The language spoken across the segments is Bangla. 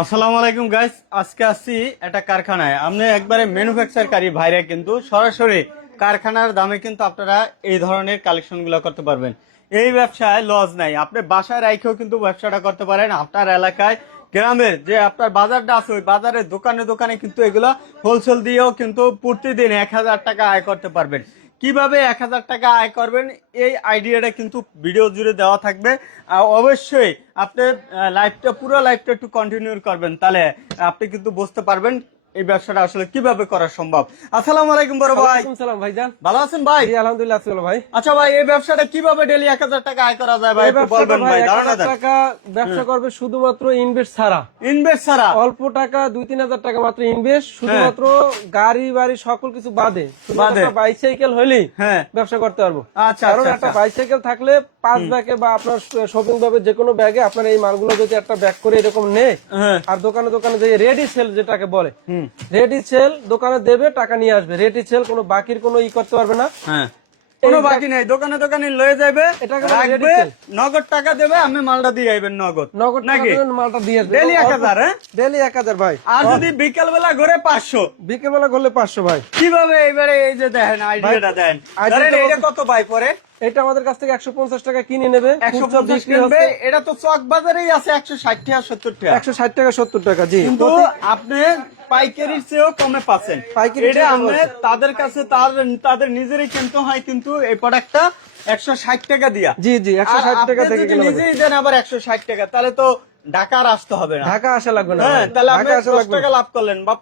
আসসালামু আলাইকুম গাইস, আজকে আসছি একটা কারখানায়। আপনি একবারে ম্যানুফ্যাকচারকারী ভাইরা কিন্তু সরাসরি কারখানার দামে কিন্তু আপনারা এই ধরনের কালেকশন গুলো করতে পারবেন। এই ব্যবসায় লস নাই, আপনি বাসায় রাখেও কিন্তু ব্যবসাটা করতে পারেন। আপনার এলাকায় গ্রামের যে আপনার বাজারটা আছে ওই বাজারের দোকানে দোকানে কিন্তু এগুলো হোলসেল দিয়েও কিন্তু প্রতিদিন 1,000 টাকা আয় করতে পারবেন। কিভাবে 1,000 টাকা আয় করবেন এই আইডিয়াটা কিন্তু ভিডিও জুড়ে দেওয়া থাকবে। অবশ্যই আপনি পুরো লাইফটা একটু কন্টিনিউ করবেন, তাহলে আপনি কিন্তু বুঝতে পারবেন এই ব্যবসাটা আসলে কিভাবে করা সম্ভব। আসসালামু আলাইকুম বড় ভাই। ওয়ালাইকুম সালাম ভাইজান। ভালো আছেন ভাই? জি আলহামদুলিল্লাহ আছি ভালো ভাই। আচ্ছা ভাই, এই ব্যবসাটা কিভাবে ডেলি 1,000 টাকা আয় করা যায় ভাই, এই একটু ব্যবসাটা বলবেন ভাই, ভাই ধারণা 1,000 দেন। টাকা ব্যবসা করবে শুধুমাত্র ইনভেস্ট ছাড়া। ইনভেস্ট ছাড়া অল্প টাকা 2-3 হাজার টাকা মাত্র ইনভেস্ট, শুধুমাত্র গাড়ি বাড়ি সকল কিছু বাদে বাদে। বাইসাইকেল হইলেই হ্যাঁ। ব্যবসা করতে পারবো। আচ্ছা, কারণ আচ্ছা, একটা আচ্ছা। বাইসাইকেল থাকলে 5 ব্যাগে বা আপনার শপিং ব্যাগে যে কোনো ব্যাগে আপনার এই মালগুলো যদি একটা ব্যাগ করে এরকম নেয়, হ্যাঁ। আর দোকানে দোকানে যে রেডি সেল যেটাকে বলে, হুম। রেডি সেল দোকানে দেবে, টাকা নিয়ে আসবে। রেডি সেল কোনো বাকির কোনো করতে পারবে না। হ্যাঁ, কোনো বাকি নেই, দোকানে দোকানে লয়ে যাবে, এটাকে বলে রাখবে, ready sell। নগদ টাকা দেবে, আমি মালটা দিয়ে আইবেন নগদ নগদ টাকা নাকি? দেবেন, মালটা দিয়ে আসবে। ডেলি 1,000, হ্যাঁ? ডেলি 1,000 ভাই। আর যদি বিকেল বেলা ঘুরে 500, বিকেলবেলা করলে 500 ভাই। কিভাবে এবারে এই যে দেখেন আইডিয়াটা দেন, আইডিয়াটা ধরেন এটা বলতে- কত ভাই পরে? এটা আমাদের কাছ থেকে 150 টাকা কিনে নেবে, খুচরা 150 বিক্রি কিনবে, হচ্ছে এটা তো চক বাজারেই আছে 160 টাকা 70 টাকা, 160 টাকা 70 টাকা। জি, কিন্তু আপনি পাইকারির চেয়েও কমে পাচ্ছেন। পাইকারির এটা চেয়েও কমে আপনি পাচ্ছেন। তাদের কাছে তাদের নিজেরই কিনতে হয়, কিন্তু এই প্রোডাক্টটা 160 টাকা দিয়া। জি জি, 160 আর টাকা আপনি থেকে যদি কিনে নেবে। নিজেই দেন আবার 160 টাকা, তাহলে তো ঢাকার আসতে হবে না। ঢাকা আসা লাগবে না হ্যাঁ, ভাই। তাহলে আপনি ঢাকা আসা 10 লাগবে টাকা না। লাভ করলেন বা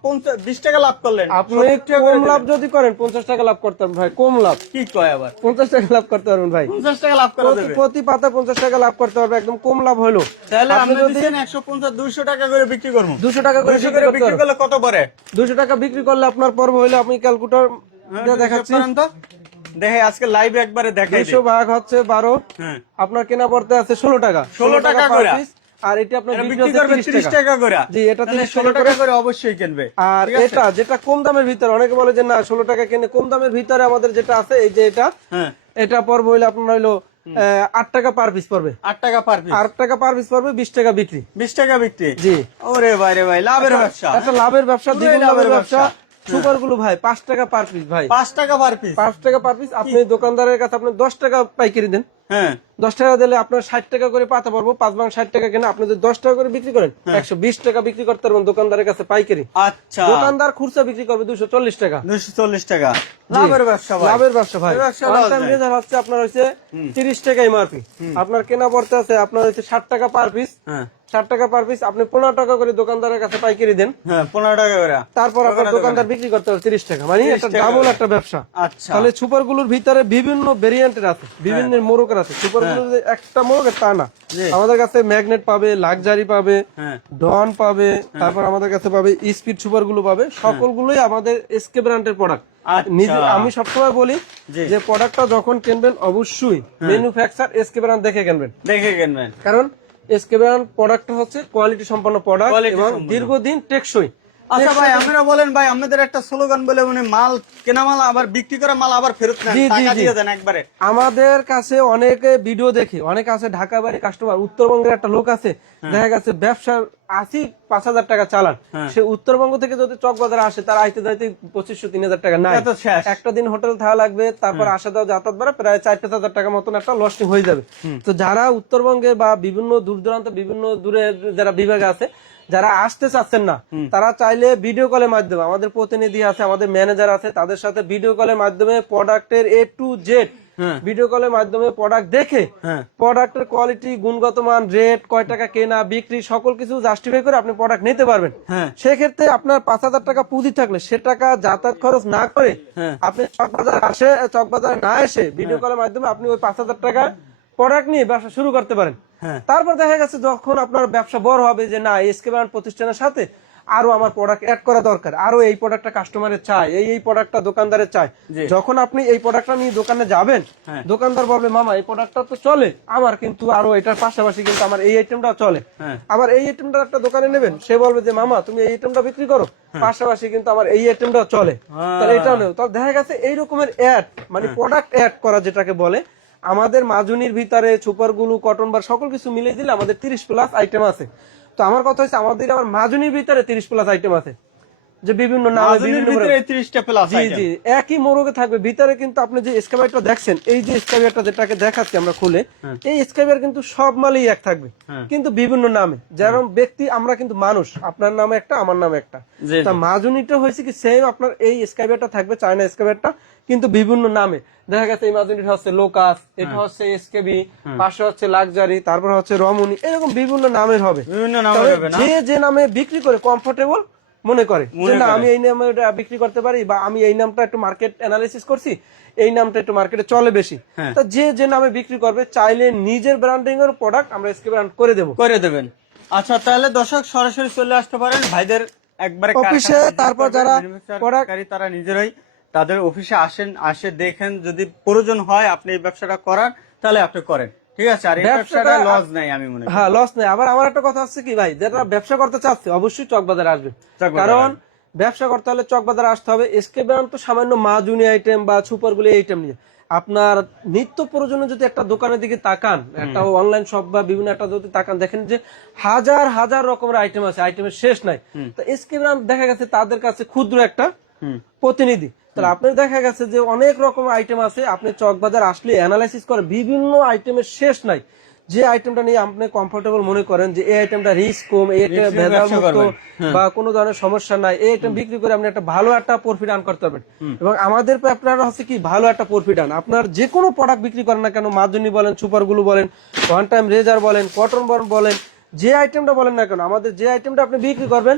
20 টাকা লাভ করলেন, আপনি 70 টাকা করে কম লাভ দিলেন। যদি করেন 50 টাকা লাভ করতে পারবেন ভাই, কম লাভ কি কয় আবার 50 টাকা লাভ করতে পারবেন ভাই। 50 টাকা লাভ করা যাবে? প্রতি পাতা 50 টাকা লাভ করতে পারবে, একদম কম লাভ হলো। তাহলে আপনি আপনি যদি দিচ্ছেন 150 200 টাকা করে বিক্রি করবো, 200 টাকা করে 200 করে বিক্রি করলে কত পরে? 200 টাকা বিক্রি করলে আপনার পর্ব হইলে আপনি ক্যালকুলেটর হ্যাঁ, দেখাচ্ছি। করেন তো। দেখে আজকে লাইভ একবারে দেখাই 200 ভাগ হচ্ছে 12, হ্যাঁ, আপনার কেনা পড়তে আছে 16 টাকা। 16 টাকা per করে। piece, আর এটা আপনার এটা বিক্রি বিক্রি হচ্ছে করবে 30 টাকা করে। জি, এটা তাহলে 30 16 টাকা টাকা করে। করে অবশ্যই কিনবে। আর ঠিক আছে? এটা যেটা কম দামের ভিতরে, অনেকে বলে যে না 16 টাকা কিনে, কম দামের ভিতরে আমাদের যেটা আছে এই যে এটা, হ্যাঁ, এটা পড়বে হইলে আপনার হইলো 8 টাকা পার পিস পড়বে। 8 টাকা পার পিস, 8 টাকা পার পিস পড়বে, 20 টাকা বিক্রি। 20 টাকা বিক্রি। জি, ওরে ভাই রে ভাই, লাভের ব্যবসা। একটা লাভের ব্যবসা, পুরোই দ্বিগুণ লাভের ব্যবসা। ব্যবসা। সুপার গুলো ভাই 5 টাকা পার পিস ভাই, 5 টাকা পার পিস। 5 টাকা পার পিস। আপনি দোকানদারের কাছে আপনি 10 টাকা পাইকারি দেন, হ্যাঁ, 10 টাকা দিলে আপনার 60 টাকা করে পাতা পারবো, 5 ভাগ 60 টাকা কিনে আপনি যদি 10 টাকা করে বিক্রি করেন 120 টাকা বিক্রি করতে পারবেন দোকানদারের কাছে পাইকারি। আচ্ছা, দোকানদার খুচরা বিক্রি করবে 240 টাকা। 240 টাকা লাভের ব্যবসা ভাই। লাভের ব্যবসা ভাই। এই ব্যবসা One লাভ time নাই। result হচ্ছে আপনার হচ্ছে 30 টাকা এমআরপি, আপনার কেনা পড়তে আছে আপনার হচ্ছে 60 টাকা পার পিস। হ্যাঁ, 60 টাকা পার পিস, আপনি 15 টাকা করে দোকানদারের কাছে পাইকারি দেন, হ্যাঁ, 15 টাকা করে। তারপর আপনার দোকানদার বিক্রি করতে হবে 30 টাকা। মানে 30 একটা টাকা ডাবল করে। একটা ব্যবসা। আচ্ছা, তাহলে সুপার গুলোর ভিতরে বিভিন্ন ভেরিয়েন্টের আছে, বিভিন্ন মোড়কের আছে। সুপার গুলো যে একটা মোড়কের তা না, জি। আমাদের কাছে ম্যাগনেট পাবে, লাক্সারি পাবে, হ্যাঁ, ডন পাবে, তারপর আমাদের কাছে পাবে স্পিড সুপার গুলো পাবে, সকলগুলোই আমাদের এসকে ব্র্যান্ডের প্রোডাক্ট। আচ্ছা। নিজে আমি সবসময় বলি জি। যে প্রোডাক্টটা যখন কিনবেন অবশ্যই ম্যানুফ্যাকচার এসকে ব্র্যান্ড দেখে কিনবেন, দেখে কিনবেন। কারণ এসকে ব্র্যান্ড প্রোডাক্টটা হচ্ছে কোয়ালিটি সম্পন্ন প্রোডাক্ট Quality এবং সম্পন্ন। দীর্ঘদিন টেকসই। আচ্ছা ভাই, আপনারা বলেন ভাই, আমাদের একটা স্লোগান বলে উনি মাল কেনা মাল আবার বিক্রি করা মাল আবার ফেরত নেন, জি, জি, টাকা জি। দিয়ে দেন একবারে। আমাদের কাছে অনেকে ভিডিও দেখে, অনেকে আছে ঢাকা বাড়ি কাস্টমার, উত্তরবঙ্গের একটা লোক আছে, দেখা গেছে ব্যবসার 80-5,000 টাকা চালান, সে উত্তরবঙ্গ থেকে যদি চকবাজারে আসে তার আইতে যাইতে 2500-3000 টাকা নাই, এটা তো শেষ। একটা দিন হোটেল থাকা লাগবে, তারপর আসা যাওয়া যাতায়াত ভাড়া প্রায় 4-5,000 টাকা মতন একটা লসিং হয়ে যাবে। তো যারা উত্তরবঙ্গে বা বিভিন্ন দূর দূরান্ত বিভিন্ন দূরে যারা বিভাগে আছে, যারা আসতে চাচ্ছেন না, তারা চাইলে ভিডিও কলের মাধ্যমে, আমাদের প্রতিনিধি আছে, আমাদের ম্যানেজার আছে, তাদের সাথে ভিডিও কলের মাধ্যমে প্রোডাক্টের A to Z ভিডিও কলের মাধ্যমে প্রোডাক্ট দেখে হ্যাঁ। প্রোডাক্টের কোয়ালিটি, গুণগত মান, রেট, কয় টাকা কেনা বিক্রি সকল কিছু জাস্টিফাই করে আপনি প্রোডাক্ট নিতে পারবেন। হ্যাঁ। সেক্ষেত্রে আপনার 5,000 টাকা পুঁজি থাকলে সে টাকা যাতায়াত খরচ না করে হ্যাঁ। আপনি চকবাজার না এসে ভিডিও কলের মাধ্যমে আপনি ওই 5,000 টাকা প্রোডাক্ট নিয়ে ব্যবসা শুরু করতে পারেন। হ্যাঁ। তারপর দেখা গেছে যখন আপনার ব্যবসা বড় হবে যে না এসকে ব্র্যান্ড প্রতিষ্ঠানের সাথে আরো আমার প্রোডাক্ট অ্যাড করা দরকার, আরো এই প্রোডাক্টটা কাস্টমারের চাই, এই প্রোডাক্টটা দোকানদারের চাই, জি। যখন আপনি এই প্রোডাক্টটা নিয়ে দোকানে যাবেন, হ্যাঁ। দোকানদার বলবে মামা এই প্রোডাক্টটা তো চলে আমার, কিন্তু আরো এটার পাশাপাশি কিন্তু আমার এই আইটেমটা চলে, হ্যাঁ। আবার এই আইটেমটা একটা দোকানে নেবেন, সে বলবে যে মামা তুমি এই আইটেমটা বিক্রি করো, পাশাপাশি কিন্তু আমার এই আইটেমটা চলে, তাহলে এটাও নেও। তাহলে দেখা গেছে এই রকমের অ্যাড, মানে প্রোডাক্ট অ্যাড করা যেটাকে বলে, আমাদের মাজুনির ভিতরে সুপার গুলো, কটন বার সকল কিছু মিলিয়ে দিলে আমাদের 30+ আইটেম আছে। তো আমার কথা হচ্ছে আমার মাজুনির ভিতরে 30+ আইটেম আছে, যে বিভিন্ন নামে মাজুনির বিভিন্ন ভিতরে 30টা প্লাস জি জি একই মোড়কে থাকবে ভিতরে, কিন্তু আপনি যে স্ক্যাবারটা দেখছেন, এই যে স্ক্যাবারটা যেটাকে দেখাচ্ছি আমরা খুলে, এই স্ক্যাবার কিন্তু সব মালেই এক থাকবে, কিন্তু বিভিন্ন নামে, যেরকম ব্যক্তি আমরা কিন্তু মানুষ, আপনার নামে একটা আমার নামে একটা। তা মাজুনিটা হয়েছে কি সেম, আপনার এই স্ক্যাবারটা থাকবে চায়না স্ক্যাবারটা, কিন্তু বিভিন্ন নামে। দেখা গেছে এই মাজুনিটা হচ্ছে লোকাস, এটা হচ্ছে এসকেবি, পাশে হচ্ছে লাক্সারি, তারপর হচ্ছে রমণী, এরকম বিভিন্ন নামের হবে। বিভিন্ন নামের হবে না, যে যে নামে বিক্রি করে কমফোর্টেবল মনে করে যে না আমি এই নামে বিক্রি করতে পারি, বা আমি এই নামটা একটু মার্কেট অ্যানালাইসিস করছি, এই নামটা একটু মার্কেটে চলে বেশি, তা যে যে নামে বিক্রি করবে চাইলে নিজের ব্র্যান্ডিং এর প্রোডাক্ট আমরা এসকে ব্র্যান্ড করে দেবেন। আচ্ছা, তাহলে দর্শক সরাসরি চলে আসতে পারেন ভাইদের একবারে অফিসে, তারপর যারা প্রোডাক্টকারী তারা নিজেরাই তাদের অফিসে আসে দেখেন, যদি প্রয়োজন হয় আপনি এই ব্যবসাটা করার তাহলে আপনি করেন, ঠিক আছে। আর এই ব্যবসাটা লস নাই আমি মনে করি, হ্যাঁ লস নাই। আবার আমার একটা কথা হচ্ছে কি ভাই, যারা ব্যবসা করতে চাচ্ছে অবশ্যই চকবাজারে আসবে, কারণ ব্যবসা করতে হলে চকবাজারে আসতে হবে। এসকে ব্র্যান্ড তো সামান্য মাজুনি আইটেম বা সুপারগুলি আইটেম নিয়ে, আপনার নিত্য প্রয়োজনে যদি একটা দোকানের দিকে তাকান, একটা অনলাইন শপ বা বিভিন্ন একটা যদি তাকান, দেখেন যে হাজার হাজার রকমের আইটেম আছে, আইটেমের শেষ নাই। তো এসকে ব্র্যান্ড দেখা গেছে তাদের কাছে ক্ষুদ্র একটা প্রতিনিধি। তাহলে আপনার দেখা গেছে যে অনেক রকম আইটেম আছে, আপনি চকবাজার আসলে অ্যানালাইসিস করে বিভিন্ন আইটেমের শেষ নাই। যে আইটেমটা নিয়ে আপনি কমফোর্টেবল মনে করেন যে এই আইটেমটা রিস্ক কম, এই আইটেম ভেজাল মুক্ত বা কোনো ধরনের সমস্যা নাই, এই আইটেম বিক্রি করে আপনি একটা ভালো একটা প্রফিট আর্ন করতে পারবেন। এবং আমাদের আপনারা হচ্ছে কি ভালো একটা প্রফিট আর্ন, আপনার যে কোনো প্রোডাক্ট বিক্রি করেন না কেন, মাজুনি বলেন, সুপারগুলো বলেন, ওয়ান টাইম রেজার বলেন, কটন বলেন, যে আইটেমটা বলেন না কেন, আমাদের যে আইটেমটা আপনি বিক্রি করবেন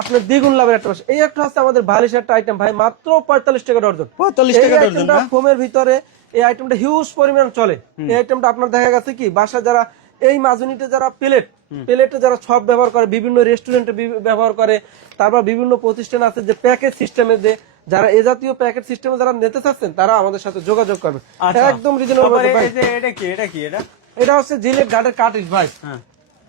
আপনার দ্বিগুণ লাভের একটা। এই একটা হচ্ছে আমাদের বালিশের একটা আইটেম ভাই, মাত্র 45 টাকা ডর্জন। 45 টাকা ডর্জন, ফোমের ভিতরে এই আইটেমটা হিউজ পরিমাণ চলে। এই আইটেমটা আপনার দেখা গেছে কি বাসা যারা এই মাজুনিতে যারা প্লেটে যারা সব ব্যবহার করে, বিভিন্ন রেস্টুরেন্টে ব্যবহার করে, তারপর বিভিন্ন প্রতিষ্ঠান আছে যে প্যাকেজ সিস্টেমে যে যারা এই জাতীয় প্যাকেট সিস্টেমে যারা নিতে চাচ্ছেন তারা আমাদের সাথে যোগাযোগ করবে একদম রিজনেবল। এটা হচ্ছে জিলেট গার্ডের কাটিস ভাই,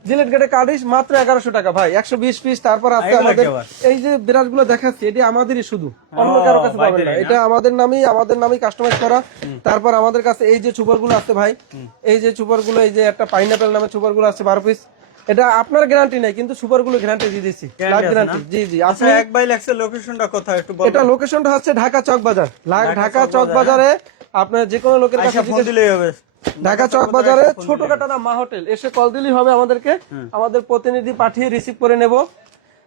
জিলেট গেটে কাটিস মাত্র 1100 টাকা ভাই, 120 পিস। তারপর আছে আমাদের এই যে বিরাট গুলো দেখাচ্ছি, এটি আমাদেরই শুধু, অন্য কারো কাছে পাবেন না, এটা আমাদের নামেই কাস্টমাইজ করা। তারপর আমাদের কাছে এই যে সুপার গুলো আছে ভাই, এই যে সুপার গুলো, এই যে একটা পাইনাপেল নামে সুপার গুলো আছে 12 পিস, এটা আপনার গ্যারান্টি নাই কিন্তু সুপার গুলো গ্যারান্টি দিয়ে দিচ্ছি, গ্যারান্টি। জি জি। আপনি এক বাই লাগছে, লোকেশনটা কোথায় একটু বলুন। এটা লোকেশনটা হচ্ছে ঢাকা চকবাজার, ঢাকা চকবাজারে আপনার যে কোনো লোকের কাছে ফোন দিলেই হবে। ঢাকা চকবাজারে ছোটখাটো না মা হোটেল, এসে কল দিলেই হবে আমাদেরকে, আমাদের প্রতিনিধি পাঠিয়ে রিসিভ করে নেব।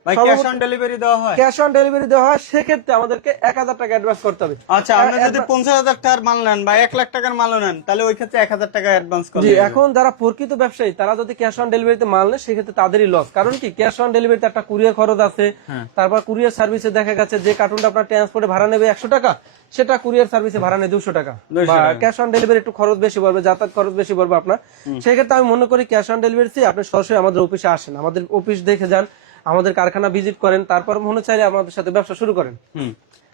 ভাই ক্যাশ অন ডেলিভারি দেওয়া হয়? ক্যাশ অন ডেলিভারি দেওয়া হয়, সেক্ষেত্রে আমাদেরকে 1000 টাকা অ্যাডভান্স করতে হবে। আচ্ছা, আপনি যদি 50,000 টাকার মাল নেন বা 1 লাখ টাকার মাল নেন, তাহলে ওই ক্ষেত্রে 1000 টাকা অ্যাডভান্স করতে হবে। এখন যারা প্রকৃত ব্যবসায়ী তারা যদি ক্যাশ অন ডেলিভারিতে মাল নেয় সেক্ষেত্রে তাদেরই লস, কারণ কি ক্যাশ অন ডেলিভারিতে একটা কুরিয়ার খরচ আছে, তারপর কুরিয়ার সার্ভিসে দেখা গেছে যে কার্টুনটা আপনার ট্রান্সপোর্টে ভাড়া নেবে 100 টাকা, সেটা কুরিয়ার সার্ভিসে ভাড়া নেয় 200 টাকা, বা ক্যাশ অন ডেলিভারি একটু খরচ বেশি পড়বে, যাতায়াত খরচ বেশি পড়বে আপনার। সেক্ষেত্রে আমি মনে করি ক্যাশ অন ডেলিভারি আপনি সরাসরি আমাদের অফিসে আসেন, আমাদের অফিস দেখে যান, আমাদের কারখানা ভিজিট করেন, তারপর মনে চাইলে আমাদের সাথে ব্যবসা শুরু করেন।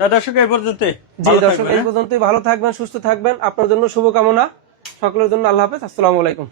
দর্শক এই পর্যন্ত, জি দর্শক এই পর্যন্তই, ভালো থাকবেন, সুস্থ থাকবেন, আপনার জন্য শুভকামনা, সকলের জন্য আল্লাহ হাফেজ, আসসালামু আলাইকুম।